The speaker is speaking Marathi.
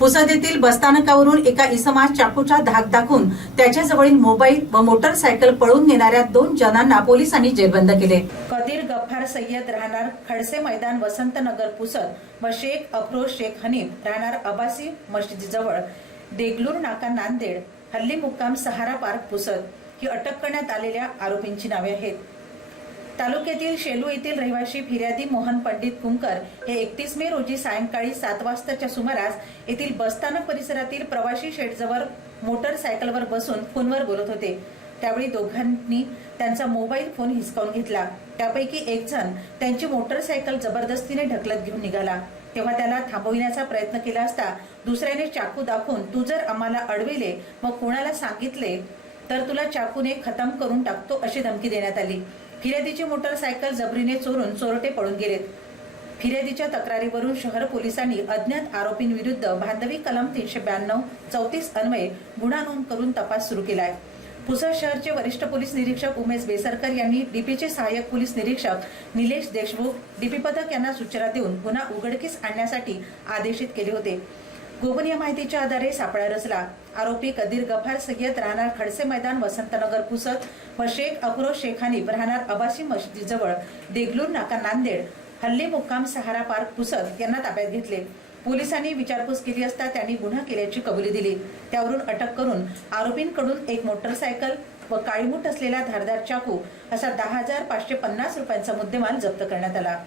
पुसद येथील बसस्थानकावरून एका इसमास चाकूचा धाक दाखवून त्याच्याजवळील मोबाईल व मोटरसायकल पळून नेणाऱ्या दोन जणांना पोलिसांनी जेरबंद केले. कदीर गफ्फार सय्यद राहणार खडसे मैदान वसंतनगर पुसद व शेख अफरोज शेख हनीफ राहणार अबासी मस्जिदीजवळ देगलूर नाका नांदेड हल्ली मुक्काम सहारा पार्क पुसद ही अटक करण्यात आलेल्या आरोपींची नावे आहेत. तालुक्यातील शेलू येथील रहिवाशी फिर्यादी मोहन पंडित कुंकर हे एकतीस मे रोजी सायंकाळी सात वाजताच्या सुमारास येथील बसस्थानक परिसरातील प्रवाशी शेडजवळ मोटरसायकलवर बसून फोनवर बोलत होते. त्यावेळी दोघांनी त्यांचा मोबाईल फोन हिसकावून घेतला. त्यापैकी एक जण त्यांची मोटरसायकल जबरदस्तीने ढकलत घेऊन निघाला. तेव्हा त्याला थांबविण्याचा प्रयत्न केला असता दुसऱ्याने चाकू दाखवून तू जर आम्हाला अडविले मग कोणाला सांगितले तर तुला चाकूने खतम करून टाकतो अशी धमकी देण्यात आली. फिर्यादीची मोटरसायकल जबरीने चोरून चोरटे पळून गेलेत. फिर्यादीच्या तक्रारीवरून शहर पोलिसांनी अज्ञात आरोपींविरुद्ध भांडवी कलम तीनशे ब्याण्णव चौतीस अन्वये गुन्हा नोंद करून तपास सुरू केला आहे पुसद शहरचे वरिष्ठ पोलीस निरीक्षक उमेश बेसरकर यांनी डीपीचे सहाय्यक पोलीस निरीक्षक निलेश देशमुख डीपी पथक यांना सूचना देऊन गुन्हा उघडकीस आणण्यासाठी आदेशित केले होते. गोपनीय माहितीच्या आधारे सापळा रचला. आरोपी कदीर गफार सय्यद राहणार खडसे मैदान वसंतनगर पुसद. व शेख अफरोज शेख हनीफ राहणार अबासी मशिदीजवळ. देगलूर नाका नांदेड. हल्ली मुक्काम सहारा पार्क पुसद यांना ताब्यात घेतले. पोलिसांनी विचारपूस केली असता त्यांनी गुन्हा केल्याची कबुली दिली. त्यावरून अटक करून आरोपींकडून एक मोटरसायकल व काळीमूठ असलेला धारदार चाकू असा दहा हजार पाचशे पन्नास रुपयांचा मुद्देमाल जप्त करण्यात आला.